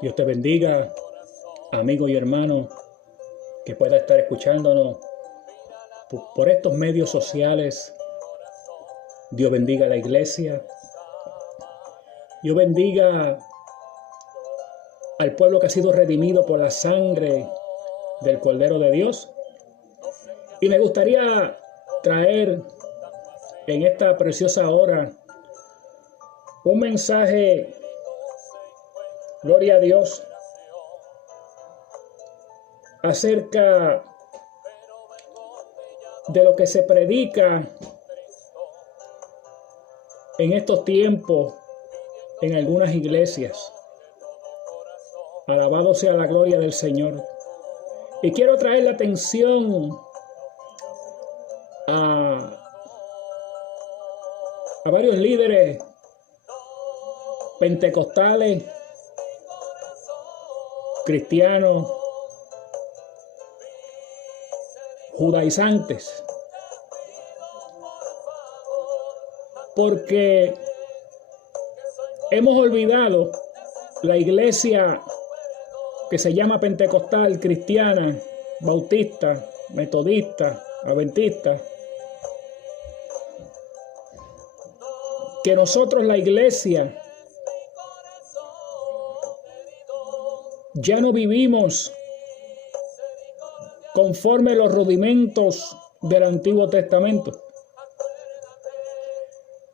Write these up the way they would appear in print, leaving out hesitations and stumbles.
Dios te bendiga, amigo y hermano, que pueda estar escuchándonos por estos medios sociales. Dios bendiga a la iglesia. Dios bendiga al pueblo que ha sido redimido por la sangre del Cordero de Dios. Y me gustaría traer en esta preciosa hora un mensaje, gloria a Dios, acerca de lo que se predica en estos tiempos en algunas iglesias. Alabado sea la gloria del Señor. Y quiero traer la atención a varios líderes pentecostales, cristianos, judaizantes, porque hemos olvidado la iglesia que se llama pentecostal, cristiana, bautista, metodista, adventista, que nosotros, la iglesia, ya no vivimos conforme los rudimentos del Antiguo Testamento.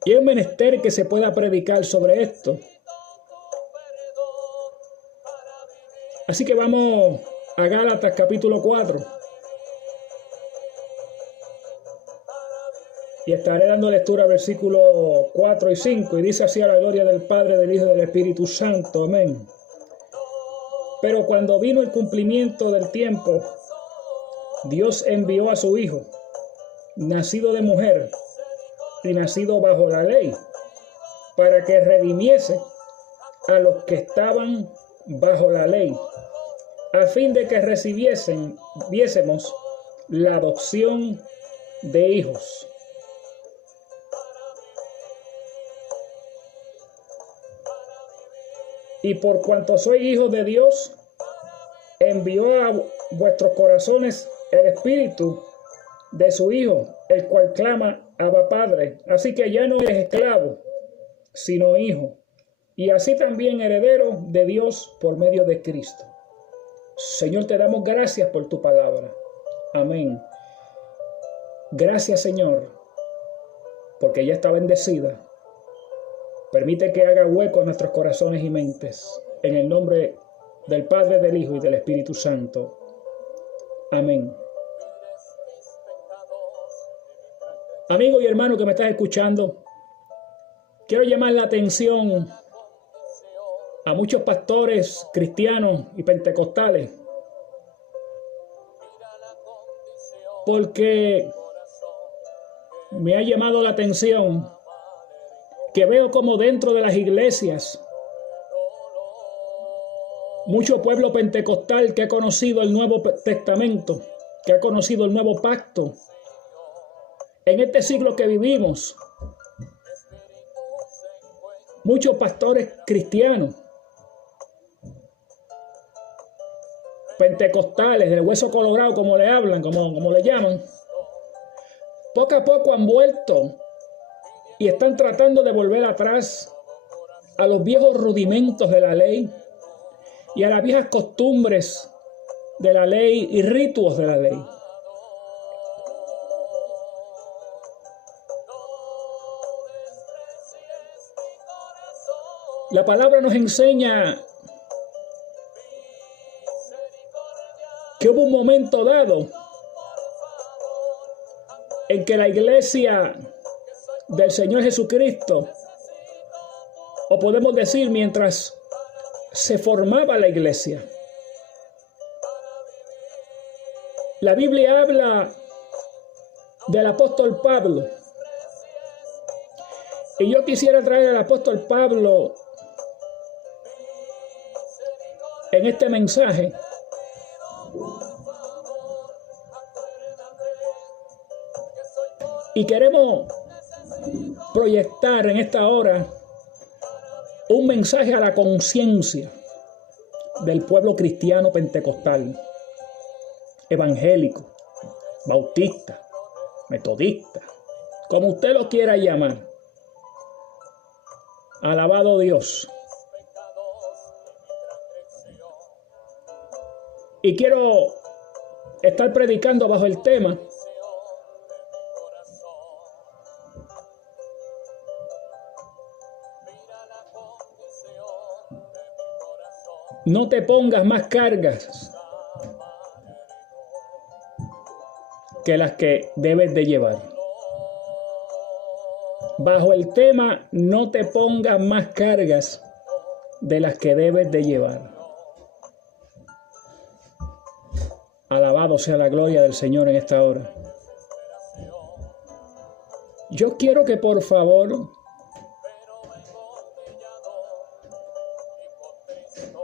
Y es menester que se pueda predicar sobre esto. Así que vamos a Gálatas capítulo 4. Y estaré dando lectura a versículos 4 y 5. Y dice así: a la gloria del Padre, del Hijo y del Espíritu Santo. Amén. Pero cuando vino el cumplimiento del tiempo, Dios envió a su Hijo, nacido de mujer y nacido bajo la ley, para que redimiese a los que estaban bajo la ley, a fin de que viésemos la adopción de hijos. Y por cuanto soy hijo de Dios, envió a vuestros corazones el espíritu de su Hijo, el cual clama: Abba, Padre. Así que ya no eres esclavo, sino hijo, y así también heredero de Dios por medio de Cristo. Señor, te damos gracias por tu palabra. Amén. Gracias, Señor, porque ya está bendecida. Permite que haga hueco a nuestros corazones y mentes. En el nombre del Padre, del Hijo y del Espíritu Santo. Amén. Amigo y hermano que me estás escuchando, quiero llamar la atención a muchos pastores cristianos y pentecostales, porque me ha llamado la atención que veo como dentro de las iglesias mucho pueblo pentecostal que ha conocido el Nuevo Testamento, que ha conocido el Nuevo Pacto, en este siglo que vivimos, muchos pastores cristianos, pentecostales, del hueso colorado, como le hablan, como le llaman, poco a poco han vuelto y están tratando de volver atrás a los viejos rudimentos de la ley y a las viejas costumbres de la ley y ritos de la ley. La palabra nos enseña que hubo un momento dado en que la iglesia del Señor Jesucristo, o podemos decir mientras se formaba la iglesia, la Biblia habla del apóstol Pablo, y yo quisiera traer al apóstol Pablo en este mensaje, y queremos proyectar en esta hora un mensaje a la conciencia, del pueblo cristiano pentecostal, evangélico, bautista, metodista, como usted lo quiera llamar. Alabado Dios. Y quiero estar predicando bajo el tema no te pongas más cargas que las que debes de llevar. Bajo el tema, no te pongas más cargas de las que debes de llevar. Alabado sea la gloria del Señor en esta hora. Yo quiero que por favor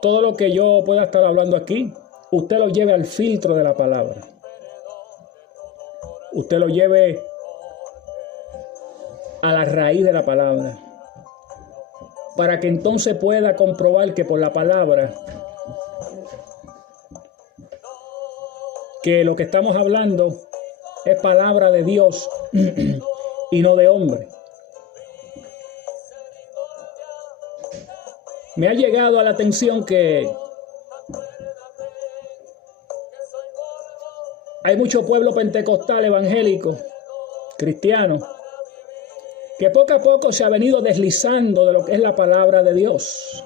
todo lo que yo pueda estar hablando aquí, usted lo lleve al filtro de la palabra. Usted lo lleve a la raíz de la palabra, para que entonces pueda comprobar que por la palabra, que lo que estamos hablando es palabra de Dios y no de hombre. Me ha llegado a la atención que hay mucho pueblo pentecostal, evangélico, cristiano, que poco a poco se ha venido deslizando de lo que es la palabra de Dios.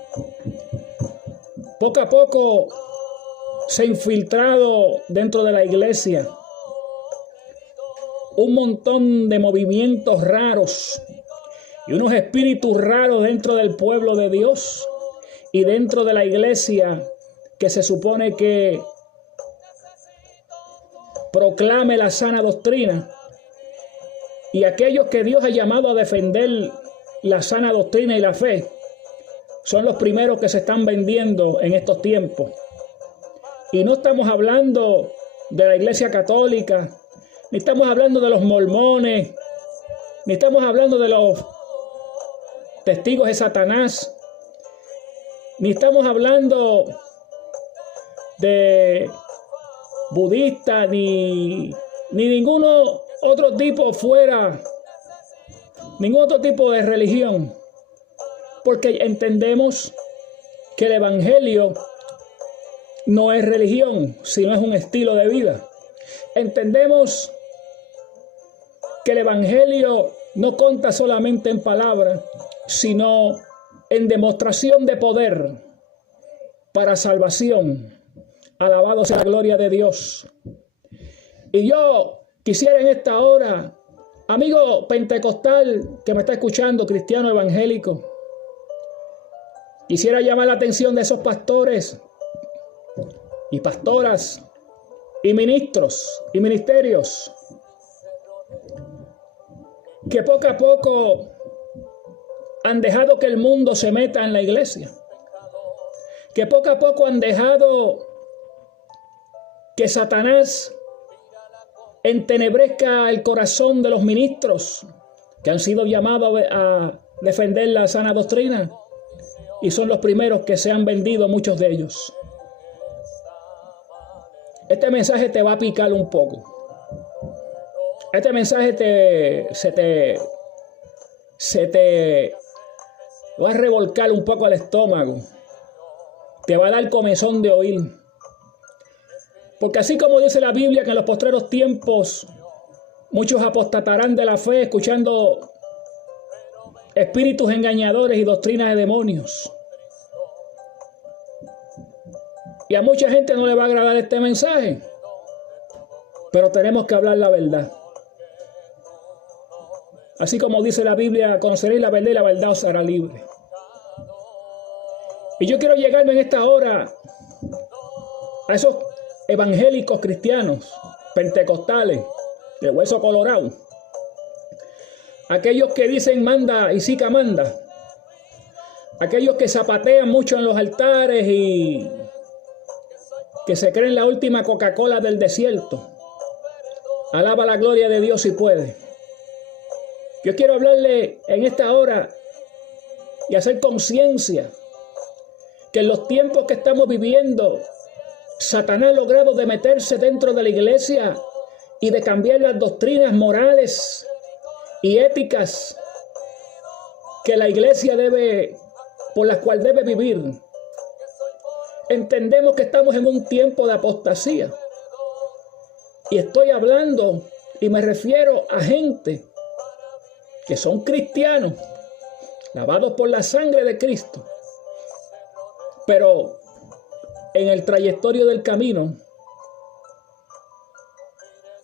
Poco a poco se ha infiltrado dentro de la iglesia un montón de movimientos raros y unos espíritus raros dentro del pueblo de Dios y dentro de la iglesia, que se supone que proclame la sana doctrina. Y aquellos que Dios ha llamado a defender la sana doctrina y la fe son los primeros que se están vendiendo en estos tiempos. Y no estamos hablando de la iglesia católica, ni estamos hablando de los mormones, ni estamos hablando de los testigos de Satanás, ni estamos hablando de budistas, ni ninguno otro tipo fuera, ningún otro tipo de religión, porque entendemos que el evangelio no es religión, sino es un estilo de vida. Entendemos que el evangelio no conta solamente en palabras, sino en demostración de poder para salvación. Alabado sea la gloria de Dios. Y yo quisiera en esta hora, amigo pentecostal que me está escuchando, cristiano evangélico, quisiera llamar la atención de esos pastores y pastoras y ministros y ministerios que poco a poco han dejado que el mundo se meta en la iglesia, que poco a poco han dejado que Satanás entenebrezca el corazón de los ministros que han sido llamados a defender la sana doctrina, y son los primeros que se han vendido, muchos de ellos. Este mensaje te va a picar un poco. Este mensaje se te va a revolcar un poco el estómago. Te va a dar comezón de oír. Porque así como dice la Biblia que en los postreros tiempos muchos apostatarán de la fe escuchando espíritus engañadores y doctrinas de demonios. Y a mucha gente no le va a agradar este mensaje, pero tenemos que hablar la verdad. Así como dice la Biblia, conoceréis la verdad y la verdad os hará libre. Y yo quiero llegarme en esta hora a esos evangélicos cristianos, pentecostales, de hueso colorado. Aquellos que dicen manda y sica manda. Aquellos que zapatean mucho en los altares y que se creen la última Coca-Cola del desierto. Alaba la gloria de Dios si puede. Yo quiero hablarle en esta hora y hacer conciencia que en los tiempos que estamos viviendo, Satanás ha logrado de meterse dentro de la iglesia y de cambiar las doctrinas morales y éticas que la iglesia por las cuales debe vivir. Entendemos que estamos en un tiempo de apostasía. Y estoy hablando y me refiero a gente que son cristianos, lavados por la sangre de Cristo, pero en el trayectorio del camino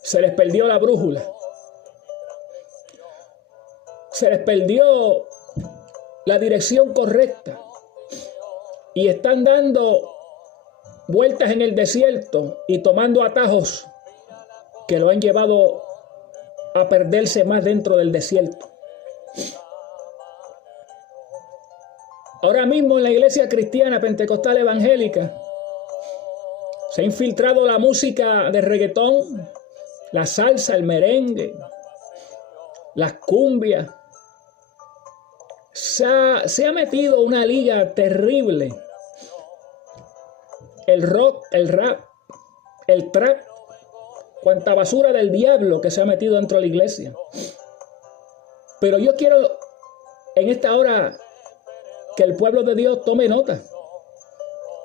se les perdió la brújula, se les perdió la dirección correcta y están dando vueltas en el desierto y tomando atajos que lo han llevado a perderse más dentro del desierto. Ahora mismo en la iglesia cristiana pentecostal evangélica se ha infiltrado la música de reggaetón, la salsa, el merengue, las cumbias. Se ha metido una liga terrible. El rock, el rap, el trap, cuanta basura del diablo que se ha metido dentro de la iglesia. Pero yo quiero en esta hora que el pueblo de Dios tome nota.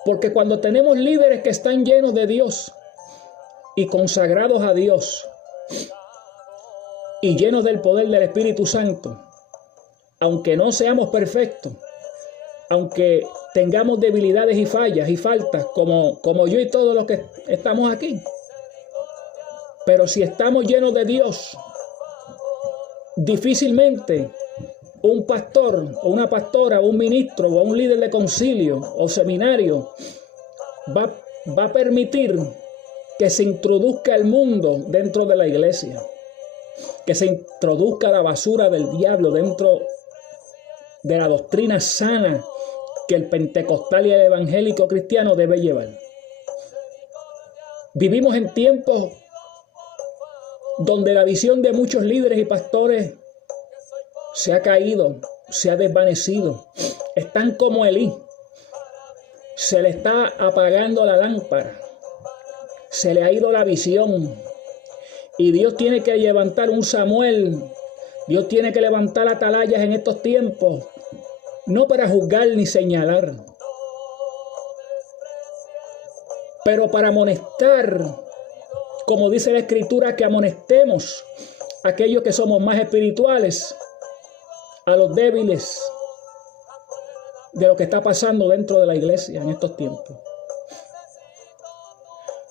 Porque cuando tenemos líderes que están llenos de Dios y consagrados a Dios y llenos del poder del Espíritu Santo, aunque no seamos perfectos, aunque tengamos debilidades y fallas y faltas, como yo y todos los que estamos aquí, pero si estamos llenos de Dios, difícilmente un pastor o una pastora o un ministro o un líder de concilio o seminario va a permitir que se introduzca el mundo dentro de la iglesia, que se introduzca la basura del diablo dentro de la doctrina sana que el pentecostal y el evangélico cristiano debe llevar. Vivimos en tiempos donde la visión de muchos líderes y pastores se ha caído, se ha desvanecido. Están como Elí. Se le está apagando la lámpara. Se le ha ido la visión. Y Dios tiene que levantar un Samuel. Dios tiene que levantar atalayas en estos tiempos. No para juzgar ni señalar, pero para amonestar, como dice la Escritura, que amonestemos a aquellos que somos más espirituales, a los débiles de lo que está pasando dentro de la iglesia en estos tiempos.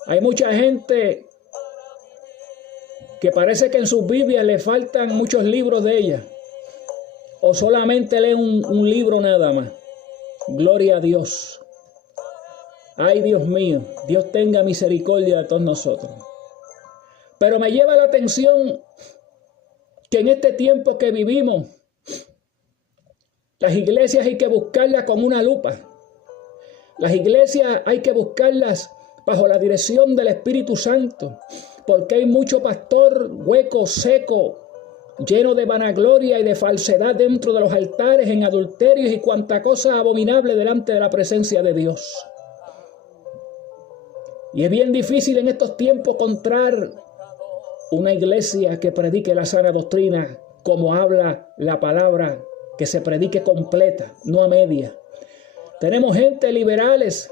Hay mucha gente que parece que en sus Biblias le faltan muchos libros de ella, o solamente leen un libro nada más. Gloria a Dios. Ay, Dios mío, Dios tenga misericordia de todos nosotros. Pero me lleva la atención que en este tiempo que vivimos, las iglesias hay que buscarlas con una lupa. Las iglesias hay que buscarlas bajo la dirección del Espíritu Santo, porque hay mucho pastor hueco, seco, lleno de vanagloria y de falsedad dentro de los altares, en adulterios y cuanta cosa abominable delante de la presencia de Dios. Y es bien difícil en estos tiempos encontrar una iglesia que predique la sana doctrina como habla la palabra, que se predique completa, no a media. Tenemos gente liberales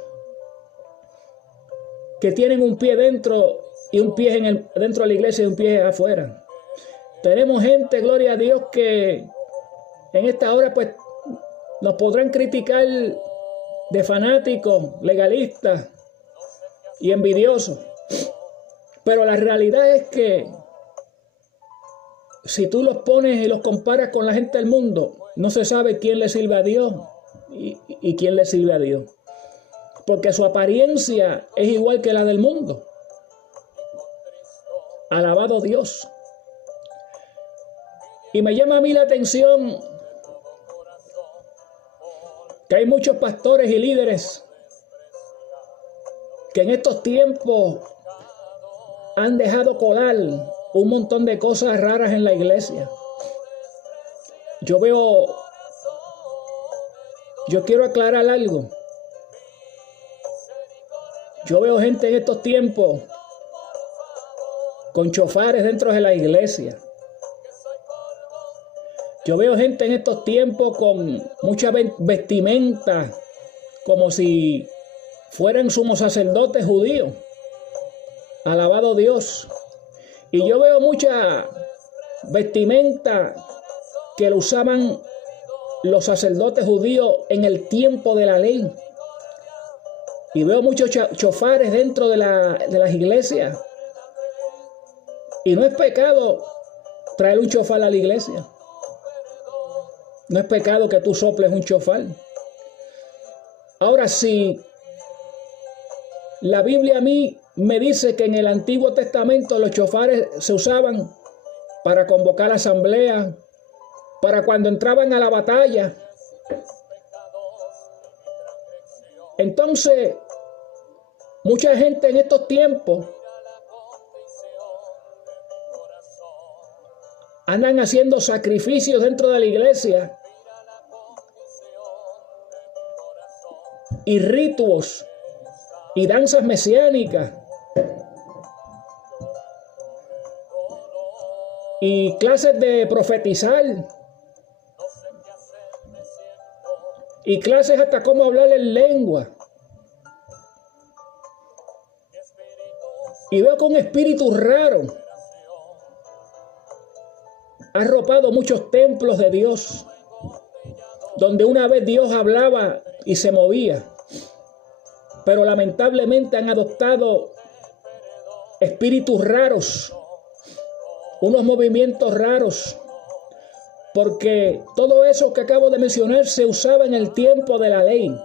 que tienen un pie dentro y un pie dentro de la iglesia y un pie afuera. Tenemos gente, gloria a Dios, que en esta hora pues nos podrán criticar de fanáticos, legalistas y envidiosos. Pero la realidad es que si tú los pones y los comparas con la gente del mundo, no se sabe quién le sirve a Dios y quién le sirve a Dios. Porque su apariencia es igual que la del mundo. Alabado Dios. Y me llama a mí la atención que hay muchos pastores y líderes que en estos tiempos han dejado colar un montón de cosas raras en la iglesia. Yo quiero aclarar algo. Yo veo gente en estos tiempos con chofares dentro de la iglesia. Yo veo gente en estos tiempos con mucha vestimenta, como si fueran sumos sacerdotes judíos. Alabado Dios. Y yo veo mucha vestimenta que lo usaban los sacerdotes judíos en el tiempo de la ley. Y veo muchos chofares dentro de las iglesias. Y no es pecado traer un chofar a la iglesia. No es pecado que tú soples un chofar. Ahora, si la Biblia a mí me dice que en el Antiguo Testamento los chofares se usaban para convocar asamblea, para cuando entraban a la batalla. Entonces, mucha gente en estos tiempos andan haciendo sacrificios dentro de la iglesia y ritos y danzas mesiánicas y clases de profetizar y clases hasta cómo hablar en lengua. Y veo que un espíritu raro ha arropado muchos templos de Dios, donde una vez Dios hablaba y se movía, pero lamentablemente han adoptado espíritus raros, unos movimientos raros, porque todo eso que acabo de mencionar se usaba en el tiempo de la ley.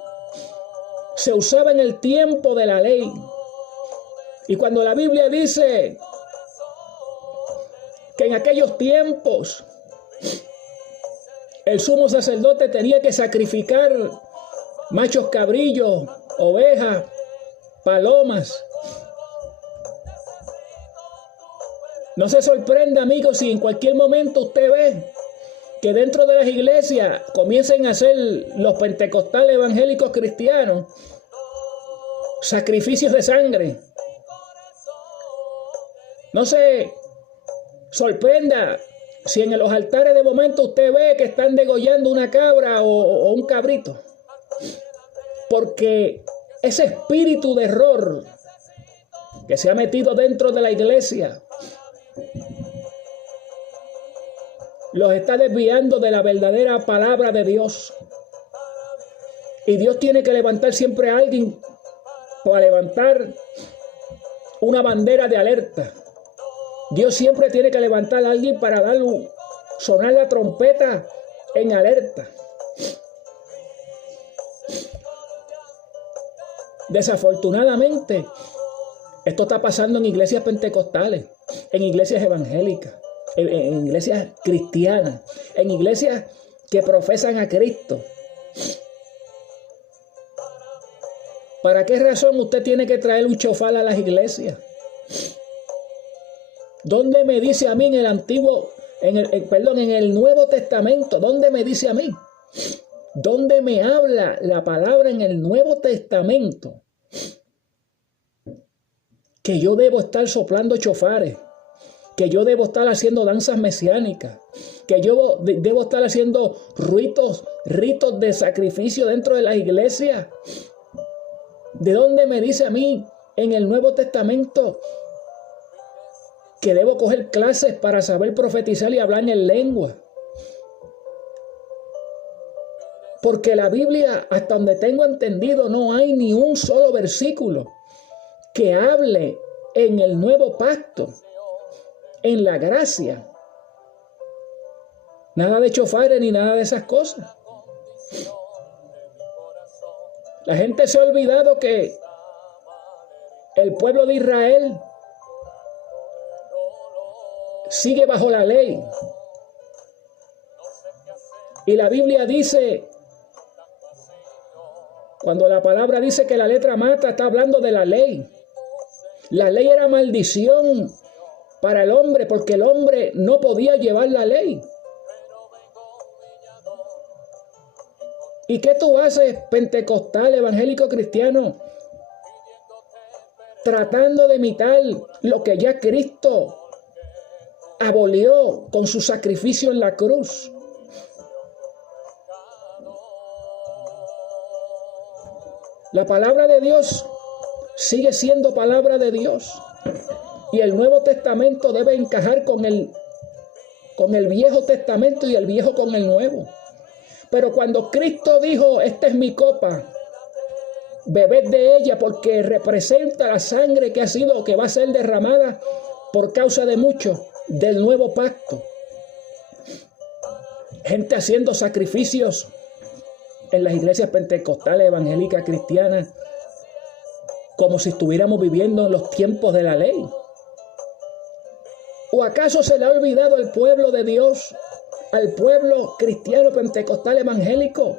Se usaba en el tiempo de la ley. Y cuando la Biblia dice que en aquellos tiempos el sumo sacerdote tenía que sacrificar machos cabrillos, ovejas, palomas. No se sorprenda, amigos, si en cualquier momento usted ve que dentro de las iglesias comiencen a hacer los pentecostales evangélicos cristianos sacrificios de sangre. No se sorprenda si en los altares de momento usted ve que están degollando una cabra o un cabrito. Porque ese espíritu de error que se ha metido dentro de la iglesia los está desviando de la verdadera palabra de Dios. Y Dios tiene que levantar siempre a alguien para levantar una bandera de alerta. Dios siempre tiene que levantar a alguien para sonar la trompeta en alerta. Desafortunadamente, esto está pasando en iglesias pentecostales, en iglesias evangélicas, en iglesias cristianas, en iglesias que profesan a Cristo. ¿Para qué razón usted tiene que traer un chofar a las iglesias? ¿Dónde me dice a mí en el Nuevo Testamento? ¿Dónde me dice a mí? ¿Dónde me habla la palabra en el Nuevo Testamento que yo debo estar soplando chofares, que yo debo estar haciendo danzas mesiánicas, que yo debo estar haciendo ritos de sacrificio dentro de las iglesias? ¿De dónde me dice a mí en el Nuevo Testamento que debo coger clases para saber profetizar y hablar en lengua? Porque la Biblia, hasta donde tengo entendido, no hay ni un solo versículo que hable en el nuevo pacto, en la gracia. Nada de chofares ni nada de esas cosas. La gente se ha olvidado que el pueblo de Israel sigue bajo la ley. Y la Biblia dice, cuando la palabra dice que la letra mata, está hablando de la ley. La ley era maldición para el hombre porque el hombre no podía llevar la ley. ¿Y qué tú haces, pentecostal, evangélico, cristiano, tratando de imitar lo que ya Cristo abolió con su sacrificio en la cruz. La palabra de Dios sigue siendo palabra de Dios. Y el Nuevo Testamento debe encajar con el Viejo Testamento y el Viejo con el Nuevo. Pero cuando Cristo dijo, esta es mi copa, bebed de ella porque representa la sangre que va a ser derramada por causa de muchos del nuevo pacto. Gente haciendo sacrificios en las iglesias pentecostales, evangélicas, cristianas, como si estuviéramos viviendo en los tiempos de la ley. ¿O acaso se le ha olvidado al pueblo de Dios, al pueblo cristiano, pentecostal, evangélico,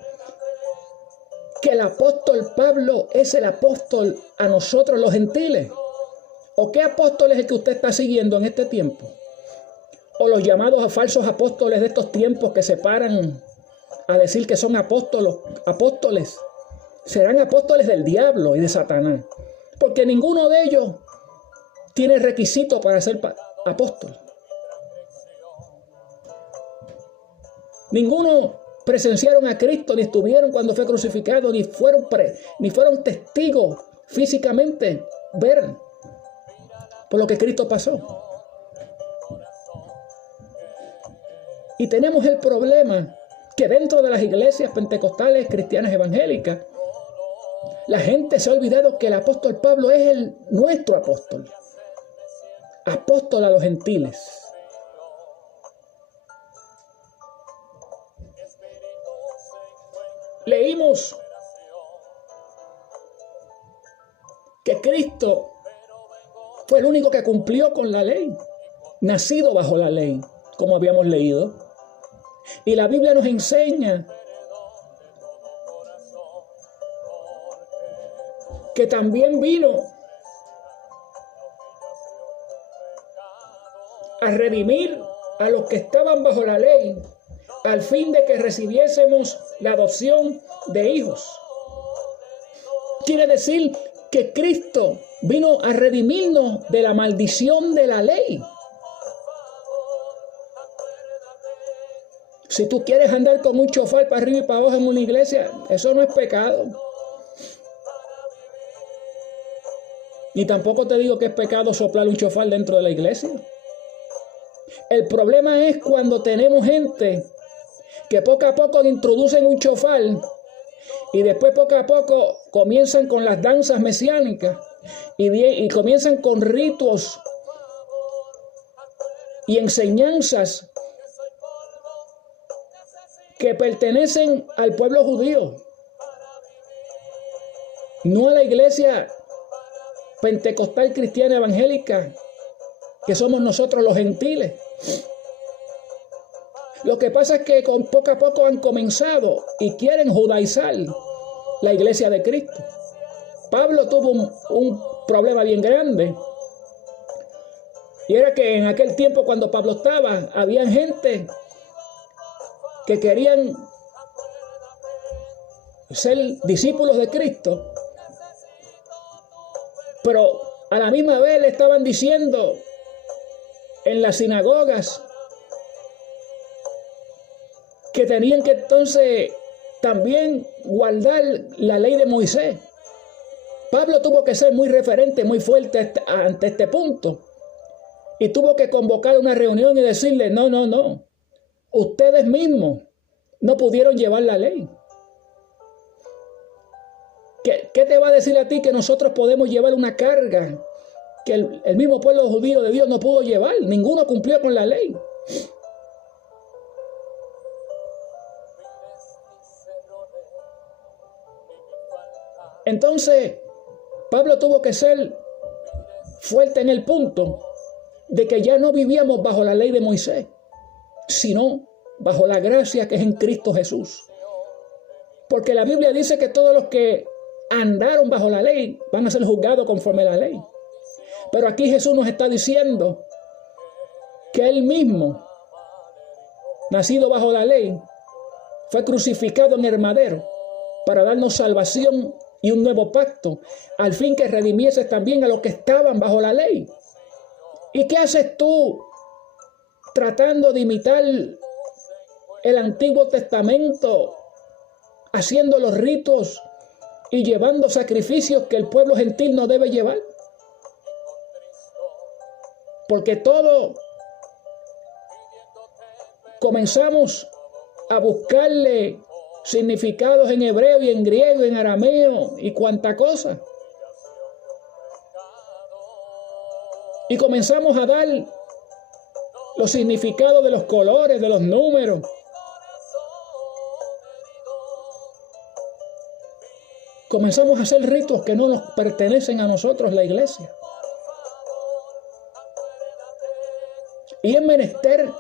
que el apóstol Pablo es el apóstol a nosotros los gentiles? ¿O qué apóstol es el que usted está siguiendo en este tiempo? ¿O los llamados a falsos apóstoles de estos tiempos que se paran a decir que son apóstoles? Serán apóstoles del diablo y de Satanás, porque ninguno de ellos tiene requisito para ser apóstol. Ninguno presenciaron a Cristo, ni estuvieron cuando fue crucificado, ni fueron testigos físicamente ver por lo que Cristo pasó. Y tenemos el problema que dentro de las iglesias pentecostales, cristianas, evangélicas, la gente se ha olvidado que el apóstol Pablo es nuestro apóstol. Apóstol a los gentiles. Leímos que Cristo fue el único que cumplió con la ley, nacido bajo la ley, como habíamos leído. Y la Biblia nos enseña que también vino a redimir a los que estaban bajo la ley, al fin de que recibiésemos la adopción de hijos. Quiere decir que Cristo vino a redimirnos de la maldición de la ley. Si tú quieres andar con un chofar para arriba y para abajo en una iglesia, eso no es pecado. Ni tampoco te digo que es pecado soplar un chofar dentro de la iglesia. El problema es cuando tenemos gente que poco a poco introducen un chofar y después poco a poco comienzan con las danzas mesiánicas y comienzan con ritos y enseñanzas que pertenecen al pueblo judío, no a la iglesia pentecostal cristiana evangélica, que somos nosotros los gentiles. Lo que pasa es que poco a poco han comenzado y quieren judaizar la iglesia de Cristo. Pablo tuvo un problema bien grande, y era que en aquel tiempo cuando Pablo estaba, había gente que querían ser discípulos de Cristo, pero a la misma vez le estaban diciendo en las sinagogas que tenían que entonces también guardar la ley de Moisés. Pablo tuvo que ser muy referente, muy fuerte ante este punto, y tuvo que convocar una reunión y decirle, no, ustedes mismos no pudieron llevar la ley. ¿Qué te va a decir a ti que nosotros podemos llevar una carga que el mismo pueblo judío de Dios no pudo llevar? Ninguno cumplió con la ley. Entonces, Pablo tuvo que ser fuerte en el punto de que ya no vivíamos bajo la ley de Moisés, sino bajo la gracia que es en Cristo Jesús. Porque la Biblia dice que todos los que andaron bajo la ley van a ser juzgados conforme a la ley. Pero aquí Jesús nos está diciendo que Él mismo, nacido bajo la ley, fue crucificado en el madero para darnos salvación y un nuevo pacto, al fin que redimieses también a los que estaban bajo la ley. ¿Y qué haces tú tratando de imitar el Antiguo Testamento, haciendo los ritos y llevando sacrificios que el pueblo gentil no debe llevar? Porque todo comenzamos a buscarle significados en hebreo y en griego, en arameo y cuanta cosa. Y comenzamos a dar los significados de los colores, de los números. Comenzamos a hacer ritos que no nos pertenecen a nosotros, la iglesia. Y es menester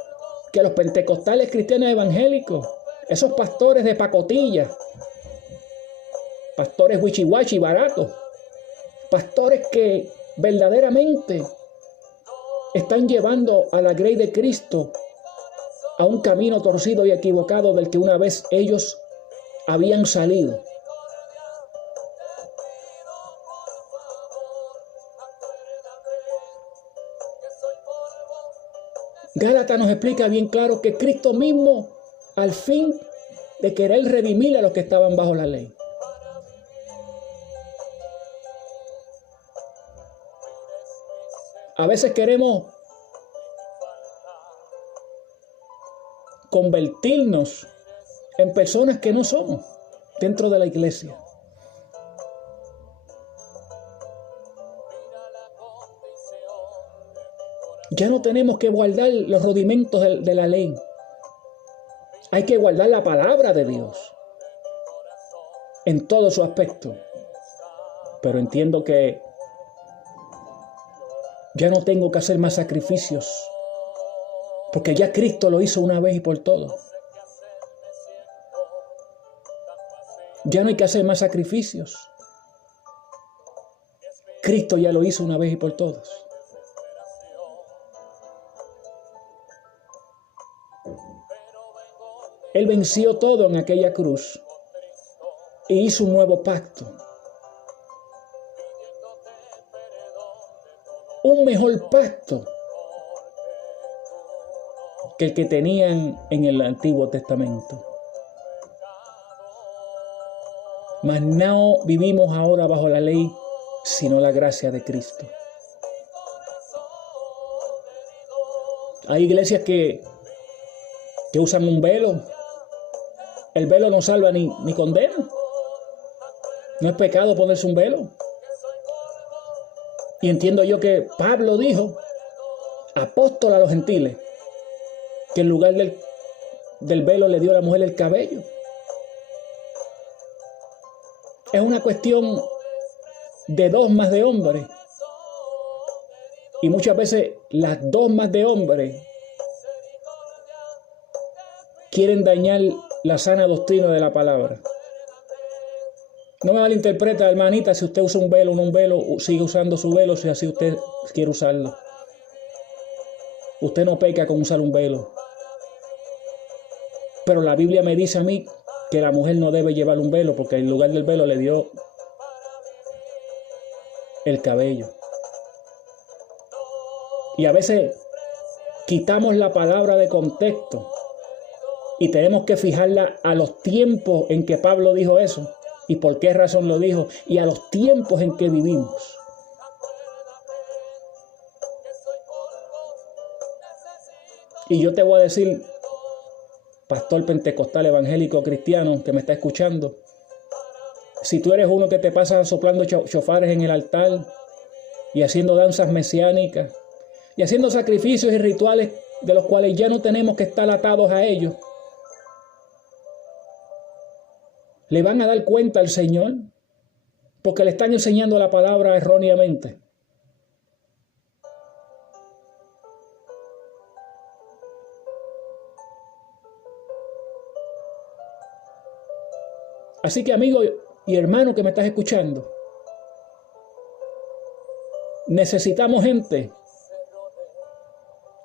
que los pentecostales cristianos evangélicos, esos pastores de pacotilla, pastores wichiwachi baratos, pastores que verdaderamente están llevando a la grey de Cristo a un camino torcido y equivocado del que una vez ellos habían salido. Gálatas nos explica bien claro que Cristo mismo, al fin de querer redimir a los que estaban bajo la ley, a veces queremos convertirnos en personas que no somos dentro de la iglesia. Ya no tenemos que guardar los rudimentos de la ley. Hay que guardar la palabra de Dios en todo su aspecto. Pero entiendo que ya no tengo que hacer más sacrificios, porque ya Cristo lo hizo una vez y por todas. Ya no hay que hacer más sacrificios. Cristo ya lo hizo una vez y por todas. Él venció todo en aquella cruz e hizo un nuevo pacto. Un mejor pacto que el que tenían en el Antiguo Testamento. Mas no vivimos ahora bajo la ley, sino la gracia de Cristo. Hay iglesias que usan un velo. El velo no salva ni condena. No es pecado ponerse un velo. Y entiendo yo que Pablo dijo, apóstol a los gentiles, que en lugar del velo le dio a la mujer el cabello. Es una cuestión de dogmas de hombres. Y muchas veces las dogmas de hombres quieren dañar la sana doctrina de la palabra. No me malinterpreta, hermanita, si usted usa un velo o no un velo, sigue usando su velo si así usted quiere usarlo. Usted no peca con usar un velo. Pero la Biblia me dice a mí que la mujer no debe llevar un velo porque en lugar del velo le dio el cabello. Y a veces quitamos la palabra de contexto y tenemos que fijarla a los tiempos en que Pablo dijo eso y por qué razón lo dijo y a los tiempos en que vivimos. Y yo te voy a decir, pastor pentecostal evangélico cristiano que me está escuchando, si tú eres uno que te pasa soplando chofares en el altar y haciendo danzas mesiánicas y haciendo sacrificios y rituales de los cuales ya no tenemos que estar atados a ellos, ¿le van a dar cuenta al Señor? Porque le están enseñando la palabra erróneamente. Así que amigo y hermano que me estás escuchando, necesitamos gente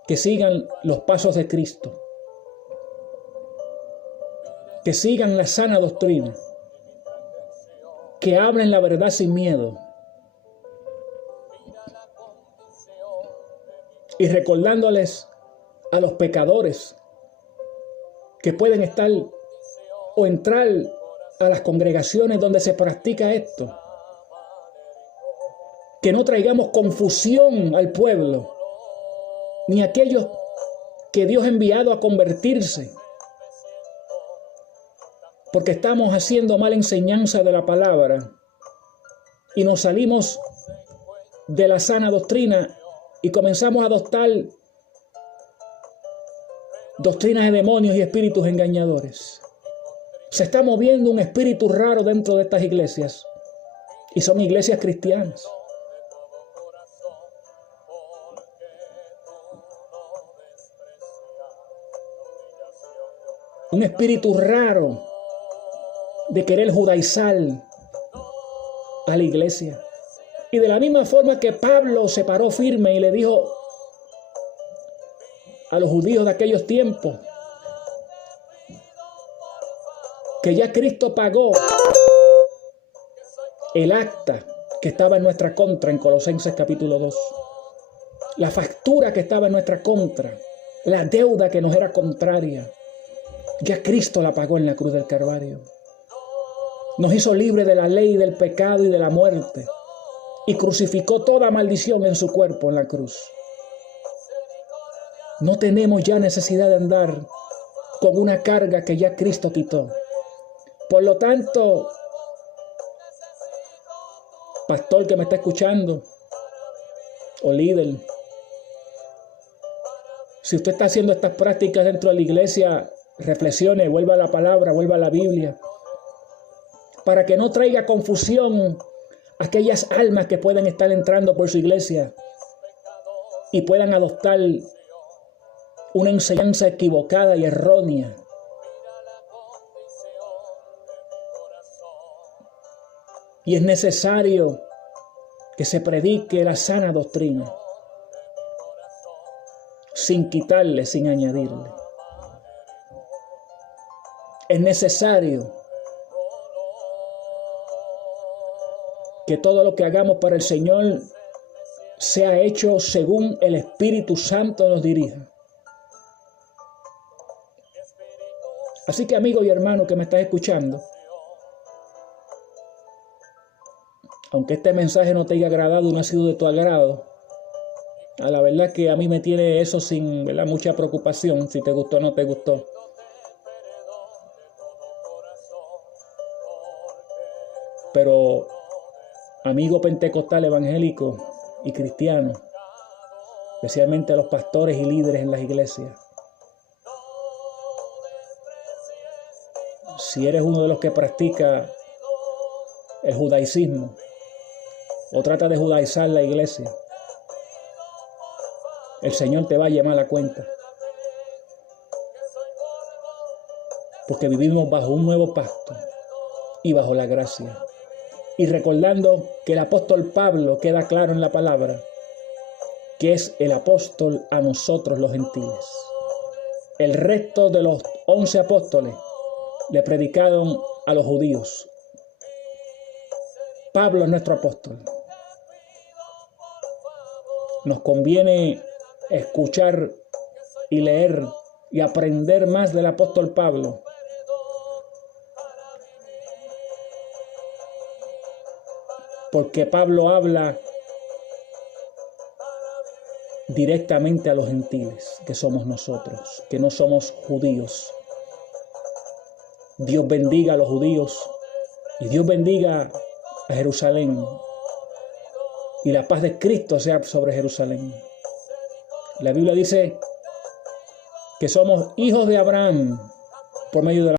que sigan los pasos de Cristo, que sigan la sana doctrina, que hablen la verdad sin miedo. Y recordándoles a los pecadores que pueden estar o entrar a las congregaciones donde se practica esto, que no traigamos confusión al pueblo, ni a aquellos que Dios ha enviado a convertirse, porque estamos haciendo mala enseñanza de la palabra y nos salimos de la sana doctrina y comenzamos a adoptar doctrinas de demonios y espíritus engañadores. Se está moviendo un espíritu raro dentro de estas iglesias y son iglesias cristianas. Un espíritu raro de querer judaizar a la iglesia. Y de la misma forma que Pablo se paró firme y le dijo a los judíos de aquellos tiempos que ya Cristo pagó el acta que estaba en nuestra contra en Colosenses capítulo 2. La factura que estaba en nuestra contra, la deuda que nos era contraria, ya Cristo la pagó en la cruz del Calvario. Nos hizo libre de la ley, del pecado y de la muerte. Y crucificó toda maldición en su cuerpo en la cruz. No tenemos ya necesidad de andar con una carga que ya Cristo quitó. Por lo tanto, pastor que me está escuchando, o líder, si usted está haciendo estas prácticas dentro de la iglesia, reflexione, vuelva a la palabra, vuelva a la Biblia, para que no traiga confusión a aquellas almas que puedan estar entrando por su iglesia y puedan adoptar una enseñanza equivocada y errónea. Y es necesario que se predique la sana doctrina, sin quitarle, sin añadirle. Es necesario que todo lo que hagamos para el Señor sea hecho según el Espíritu Santo nos dirija. Así que, amigo y hermano que me estás escuchando, aunque este mensaje no te haya agradado, no ha sido de tu agrado, a la verdad que a mí me tiene eso sin, ¿verdad?, mucha preocupación, si te gustó o no te gustó. Pero, amigo pentecostal, evangélico y cristiano, especialmente a los pastores y líderes en las iglesias, si eres uno de los que practica el judaísmo o trata de judaizar la iglesia, el Señor te va a llamar a cuenta. Porque vivimos bajo un nuevo pacto y bajo la gracia. Y recordando que el apóstol Pablo queda claro en la palabra que es el apóstol a nosotros los gentiles. El resto de los 11 apóstoles le predicaron a los judíos. Pablo es nuestro apóstol. Nos conviene escuchar y leer y aprender más del apóstol Pablo, porque Pablo habla directamente a los gentiles, que somos nosotros, que no somos judíos. Dios bendiga a los judíos y Dios bendiga a Jerusalén. Y la paz de Cristo sea sobre Jerusalén. La Biblia dice que somos hijos de Abraham por medio de la